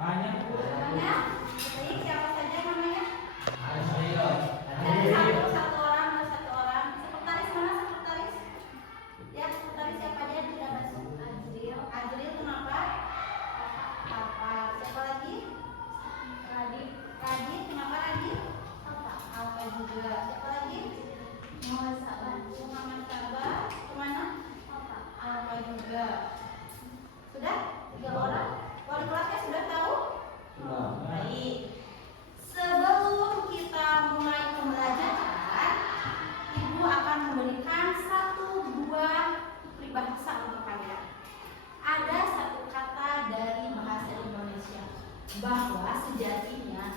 Banyak. Banyak. Baik, siapa saja namanya? Ada saya. Dari satu orang. Sekretaris mana sekretaris? Ya, sekretaris siapa aja yang tidak masuk? Ajril kenapa? Apa? Siapa lagi? Radit kenapa Radit? Alfa juga. Siapa lagi? Muhammad Sabar. Kemana? Alfa juga. Sudah? 3 orang? Wali kelasnya sudah tahu? Baik. Sebelum kita mulai pembelajaran, Ibu akan memberikan 1 buah peribahasa untuk kalian. Ada 1 kata dari bahasa Indonesia bahwa sejatinya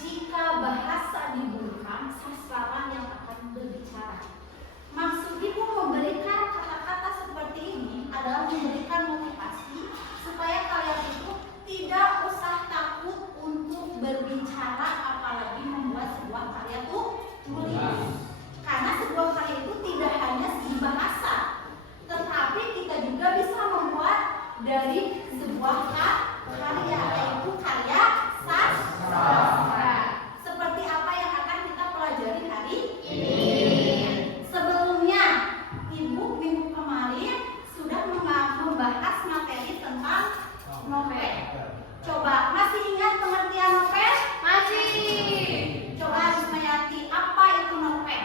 jika bahasa dibungkam, sastrawan yang akan berbicara. Maksud Ibu memberikan kata-kata seperti ini adalah memberikan motivasi supaya kalian itu tidak usah takut untuk berbicara, apalagi membuat sebuah karya tulis. Karena sebuah karya itu tidak hanya segi bahasa, tetapi kita juga bisa membuat dari sebuah karya, yaitu karya sastra. Seperti apa yang akan kita pelajari hari ini. Sebelumnya, Ibu minggu kemarin sudah membahas materi tentang novel. Coba, masih ingat pengertian novel? Masih. Coba Ismayati, apa itu novel?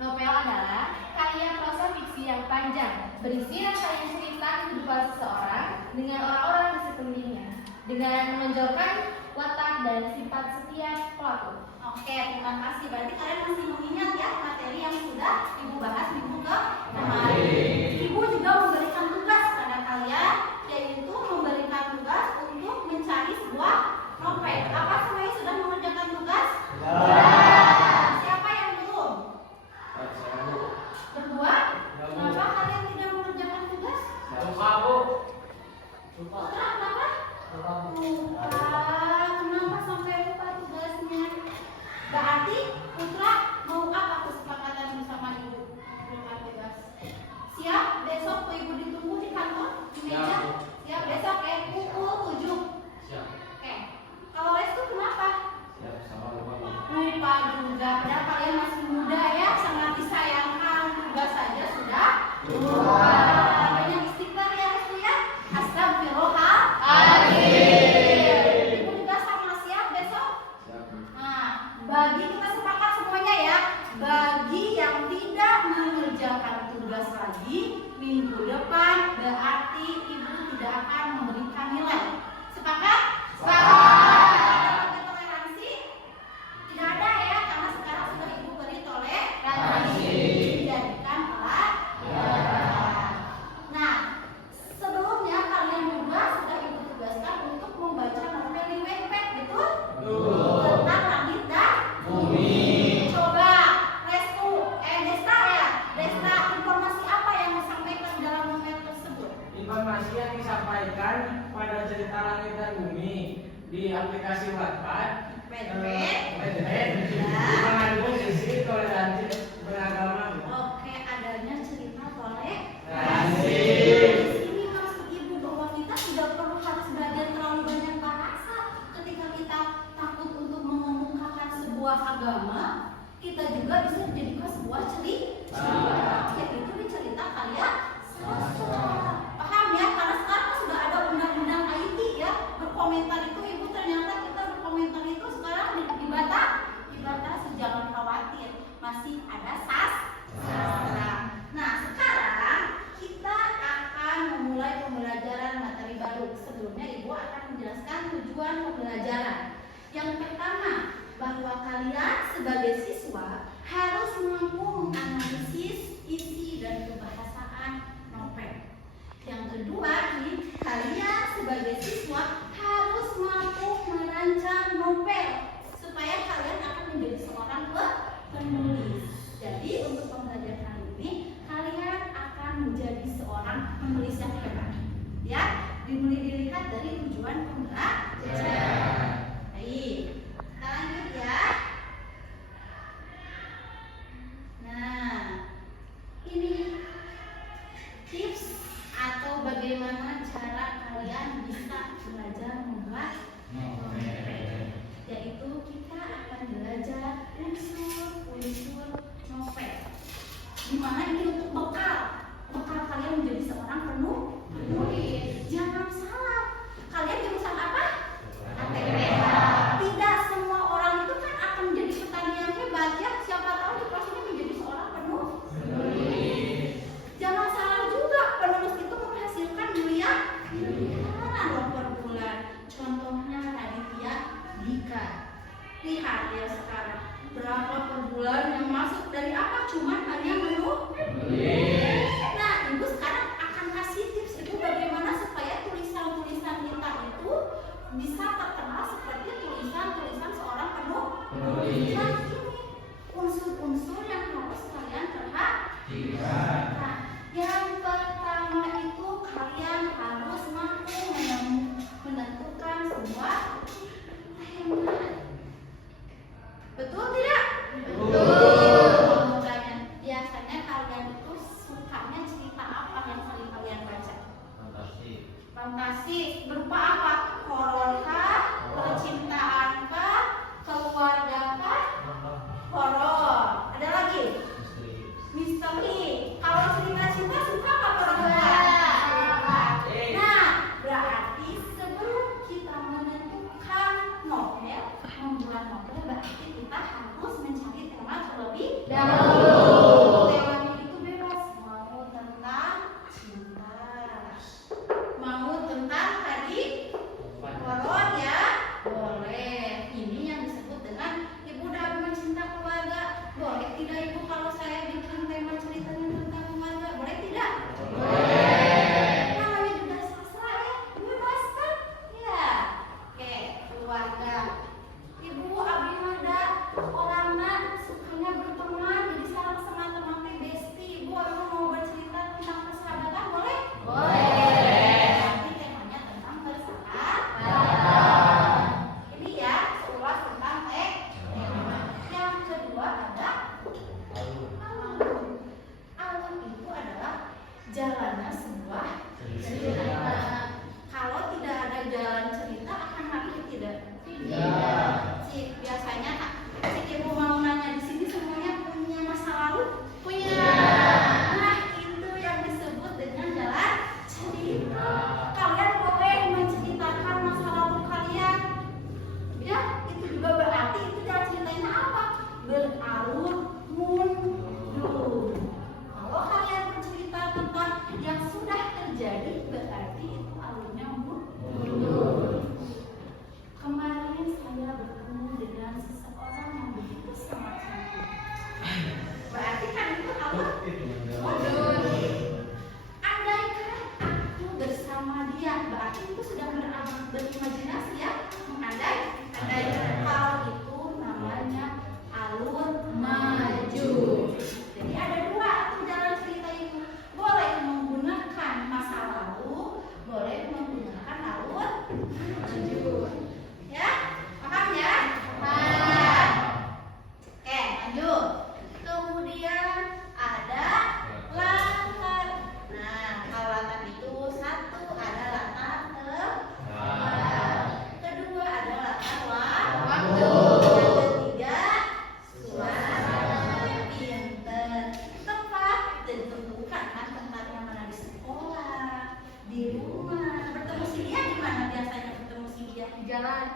Novel adalah karya prosa fiksi yang panjang, berisi rangkaian cerita kehidupan seseorang dengan orang-orang di sekelilingnya, dengan menonjolkan watak dan sifat setiap pelaku. Oke, terima kasih. Berarti kalian masih mengingat ya materi yang sudah Ibu bahas minggu kemarin. Ibu juga memberikan tugas pada kalian, yaitu memberikan tugas untuk mencari sebuah novel. Apa semuanya sudah mengerjakan tugas? Siapa yang belum? Berdua? Kenapa kalian tidak mengerjakan tugas? Putra, kenapa? Kenapa sampai lupa tugasnya? Berarti Putra mau apa kesepakatan bersama Ibu? Memberikan tugas. Siap? Besok Ibu ditunggu di kantor? Di meja? Siap, besok ya? Pukul 7. Oke. Kalau Restu kenapa? Lupa juga. Padahal kalian masih muda ya, sangat disayangkan. Tugas saja sudah lupa. Banyak istighfar ya Restu ya. Astagfirullahaladzim. Ibu juga sama siap besok? Nah, bagi kita sepakat semuanya ya. Bagi yang tidak mengerjakan tugas lagi minggu depan, berarti Ibu tidak akan memberikan nilai. Sepakat? Sepakat. Toleransi? Tidak ada ya, karena sekarang sudah Ibu beri toleransi. Dijadikan pelajaran. Nah, sebelumnya kalian juga sudah Ibu tugaskan untuk membaca novel di Wattpad, betul? Tentang langit dan bumi. Coba Desta, informasi apa yang disampaikan dalam novel tersebut? Informasi yang disampaikan pada cerita langit dan bumi di aplikasi Wattpad mengandung sisi toleransi beragama. Oke, adanya cerita toleransi. Di sini maksud Ibu bahwa kita tidak perlu harus belajar terlalu banyak bahasa ketika kita takut untuk mengemukakan sebuah agama. Kita juga bisa menjadikan sebuah cerita, yaitu cerita karya sastra. Paham ya? Karena sekarang sudah ada undang-undang IT ya. Berkomentar itu Ibu, ternyata kita berkomentar itu sekarang dibatasi. Jangan khawatir, masih ada sastra. Nah, sekarang kita akan memulai pembelajaran materi baru. Sebelumnya Ibu akan menjelaskan tujuan pembelajaran. Yang pertama, bahwa kalian sebagai siswa harus mampu menganalisis isi dan kebahasaan novel. Yang kedua nih, kalian sebagai siswa harus mampu merancang novel supaya kalian akan menjadi seorang penulis. Jadi untuk pembelajaran kali ini kalian akan menjadi seorang penulis yang hebat. Ya, dilihat dari tujuan pembelajaran. Baik. Kita lanjut ya. Nah, ini tips atau bagaimana cara kalian bisa belajar membuat berapa per bulan yang masuk dari apa? Cuman hanya menu. Nah, ibu sekarang akan kasih tips ibu bagaimana supaya tulisan-tulisan kita itu bisa terkenal seperti tulisan-tulisan seorang penulis. Nah, ini unsur-unsur yang harus kalian perhatikan. Nah, yang pertama itu kalian harus mampu menentukan sebuah tema. Betul tidak? Betul. Biasanya kalian itu sukanya cerita apa yang sering kalian baca? Fantasi. Berupa apa? Horor kah? Percintaan kah? Keluarga kah? Horor. Ada lagi? Misteri. Kalau cerita cinta suka apa perempuan? Nah, berarti sebelum kita menentukan novel, membuat novel, berarti kita harus mencari tema terlebih dahulu. Temanya itu bebas. Mau tentang cinta, mau tentang tadi horor ya, boleh. Ini yang disebut dengan ibu dalam cinta keluarga. Boleh tidak ibu kalau saya bikin tema ceritanya tentang keluarga? Boleh tidak? Boleh. Namanya juga sastra ya, bebas kan? Ya. Oke, keluarga. Ibu abi ada orangnya sukanya berteman, jadi sarang sama teman teh besti. Ibu emang mau bercerita tentang persahabatan boleh? Boleh. Tapi temanya tentang persahabatan. Ini ya, seulas tentang tema. Yang kedua ada alur. Alur itu adalah jalannya sebuah cerita. Kalau tidak ada jalan cerita akan habis tidak? Tidak. Biasanya ibu mau nanya di sini semuanya punya masa lalu? Punya. Nah, itu yang disebut dengan jalan cerita. Kalian boleh menceritakan masa lalu kalian. Ya, itu juga berarti itu jalan ceritanya apa? Beralur mundur. Kalau kalian bercerita tentang yang sudah terjadi, berarti itu alurnya mundur. Kemarin saya bertemu dengan seseorang yang begitu sangat cantik. Berarti kan itu alur mundur. Andaikan aku bersama dia, berarti itu sudah berimajinasi ya. Andaikan hal itu namanya alur maju. Jadi ada dua tuh jalan cerita itu. Boleh menggunakan masa lalu, boleh menggunakan alur maju. Ya, paham ya? Paham. Oke, lanjut. Kemudian ada latar. Nah, kalau latar itu satu ada latar tempat. Kedua ada latar waktu. Yang ketiga suasana pinter. Tempat ditentukan kan tempatnya mana, di sekolah, di rumah. Bertemu si dia di mana biasanya bertemu si dia? Di jalan.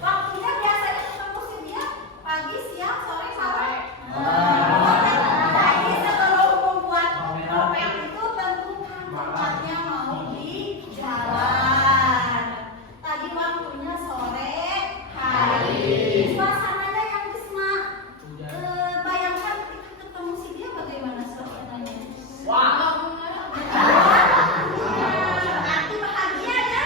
Waktunya biasanya ketemu si dia pagi, siang, sore, sore. Jadi sebelum membuat novel itu tentukan tempatnya mau di jalan. Tadi waktunya sore hari. Suasananya yang Bisma bayangkan ketika ketemu si dia bagaimana suasananya? Wah. Arti bahagia ya?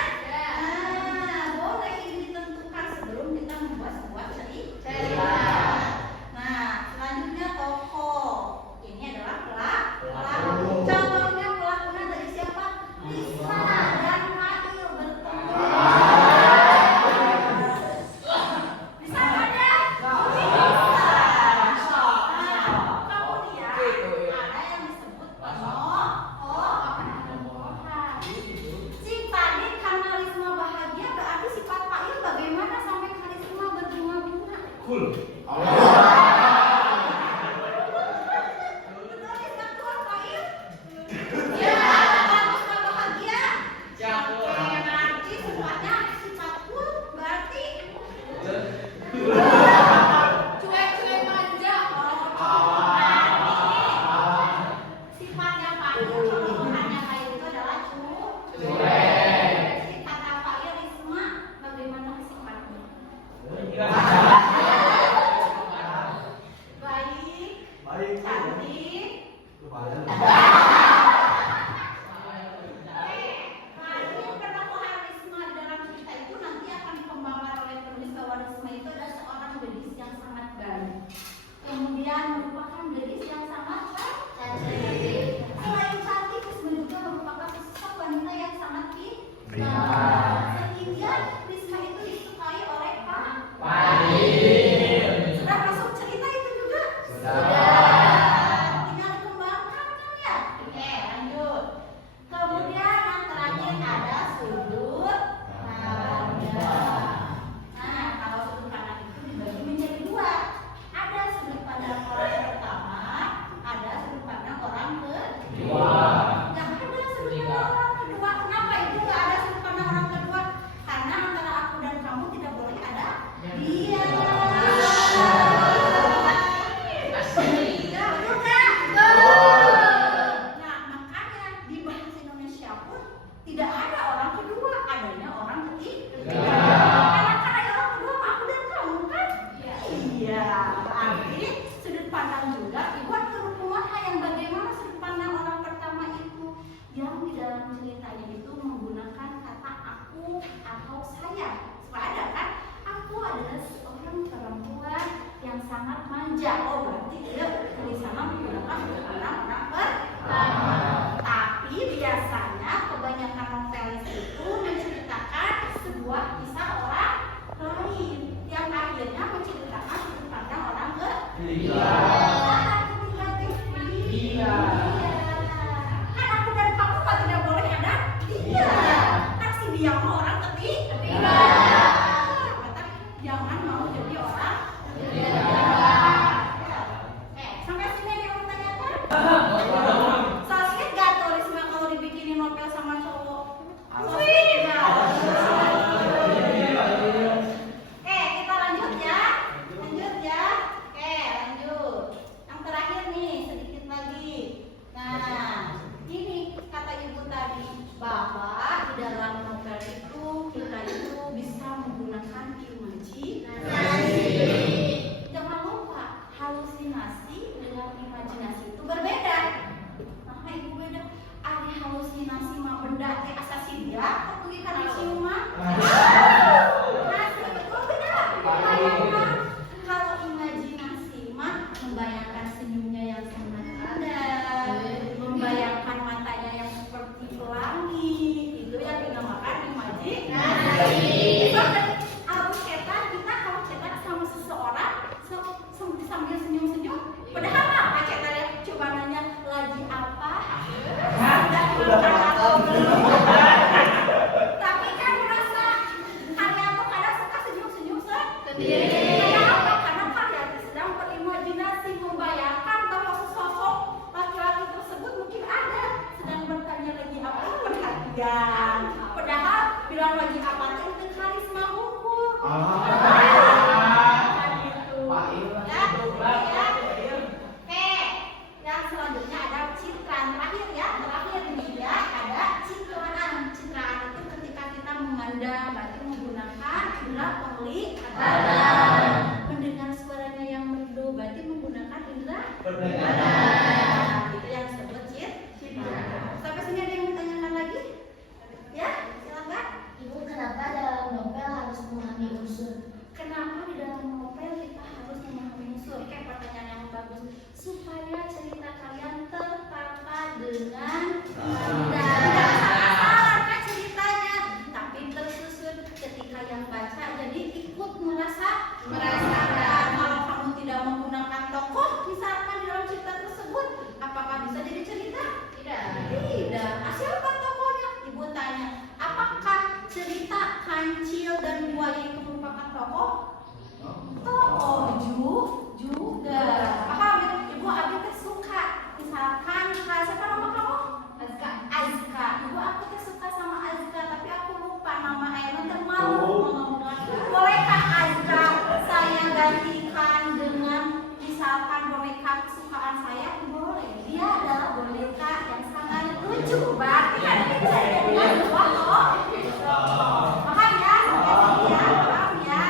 Sehingga Risma itu disukai oleh Pak Fadil. Sudah masuk cerita itu juga? Sudah. Tinggal kembangkan kan ya? Oke, lanjut. Kemudian yang terakhir ada sudut pandang. Nah, kalau sudut pandang itu dibagi menjadi dua. Ada sudut pandang orang pertama, ada sudut pandang orang kedua. Nggak ada sudut pandang orang kedua. Kenapa itu nggak ada sudut pandang orang kedua? Karena antara aku dan kamu tidak boleh ada dia. Ya, betul nggak? Nah, makanya di bahasa Indonesia pun tidak ada orang kedua, adanya orang ketiga. Karena orang kedua mah aku dan kamu kan? Iya. Berarti sudut pandang juga dibuat kerukuman yang bagaimana sudut pandang orang pertama itu yang di dalam ceritanya itu menggunakan kata aku atau saya. Supaya ada kan? Aku adalah seorang perempuan yang sangat manja. Oh, berarti dia di sana menggunakan sudut pandang orang pertama. Tapi biasanya kebanyakan novelis itu menceritakan sebuah kisah orang lain yang akhirnya menceritakan sudut pandang orang ketiga. Iya. Kan aku dan kamu kan tidak boleh ada dia. Kan si dia mau orang ketiga. Maka jangan mau jadi orang ketiga. Sampai sini ada yang mau tanyakan? So sweet gak tuh Risma kalau dibikinin novel sama cowok? Sweet gak? Kita lanjut ya. Lanjut ya. Lanjut. Yang terakhir nih, sedikit lagi. Nah, ini kata ibu tadi bahwa di dalam novel itu kita itu bisa menggunakan imajinasi. Jangan lupa halusinasi dengan imajinasi itu berbeda. Nah, ibu beda. Ada halusinasi mah benda kayak asasi dia, atau ikan ciuman. Betul beda. Kalau imajinasi mah membayangkan senyumnya yang sangat indah, membayangkan matanya yang seperti pelangi, itu yang dinamakan imajinasi. Harus cetak kita kalau cetak sama seseorang sambil senyum-senyum, padahal apa cetaknya? Coba nanya lagi apa? Sudah makan atau belum? Tapi kan merasa kalian tuh kadang suka senyum-senyum sendiri. Kenapa? Karena kalian sedang berimajinasi membayangkan bahwa sesosok laki-laki tersebut mungkin ada sedang bertanya lagi apa perhatian. Padahal bilang lagi apa itu karisma hukum. Yang selanjutnya ada citraan terakhir ya. Terakhir ini ya ada citraan. Citraan itu ketika kita memandang, berarti menggunakan indera penglihatan. Mendengar suaranya yang merdu, berarti menggunakan indera pendengaran. Itu yang disebut citraan. Sampai sini ada yang ditanyakan lagi? Ya, silakan. Ibu, kenapa dalam novel harus memahami unsur? Kenapa di dalam novel kita harus memahami unsur? Pertanyaan yang bagus. Supaya cerita kalian tertata dengan indah. Tidak salah kan ceritanya, tapi tersusun ketika yang baca jadi ikut merasakan. Kalau kamu tidak menggunakan tokoh, misalkan di dalam cerita tersebut, apakah bisa jadi cerita? Tidak. Siapa tokohnya? Ibu tanya. Apakah cerita kancil dan buaya itu merupakan tokoh? Tokoh juga. Paham ya? Ibu Abi teh suka. Misalkan siapa nama kamu? Azka. Ibu aku teh suka sama Azka, tapi aku lupa nama ayahnya teh malu ngomong. Bolehkah Azka saya gantikan dengan misalkan boneka kesukaan saya? Boleh. Dia adalah boneka yang sangat lucu. Berarti kan ini bisa dijadikan sebuah tokoh. Paham ya? Sampai sini ya? Paham ya?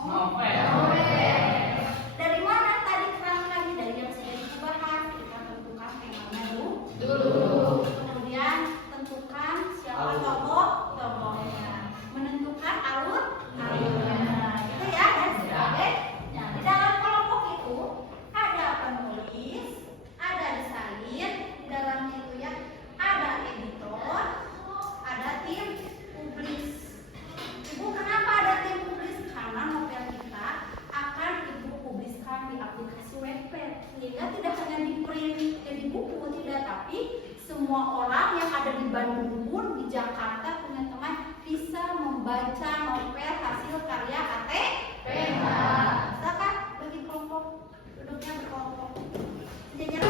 Novel. Dari mana tadi kerangkanya? Dari yang sudah dibahas. Kita tentukan temanya dulu. Kemudian tentukan siapa tokohnya. Menentukan alurnya. Itu ya, dan sebagai. Nah, di dalam kelompok itu ada penulis, ada desain, di dalamnya itu ya ada editor, ada tim publis. Ibu, kenapa ada tim publis? Karena novel kita akan ibu publiskan di aplikasi Wattpad, sehingga tidak hanya di print jadi buku, tidak, tapi semua orang yang ada di Bandung pun, di Jakarta, punya teman bisa membaca novel hasil karya ATPH. Bisa kan bagi kelompok, duduknya berkelompok. Iya,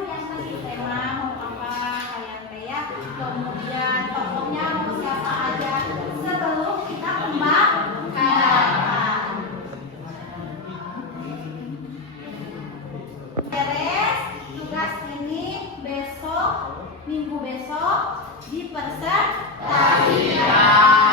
yang tadi tema mau apa kayak ya, kemudian tokohnya mau siapa aja sebelum kita kembangkan. Beres tugas ini besok, minggu besok dipresentasikan.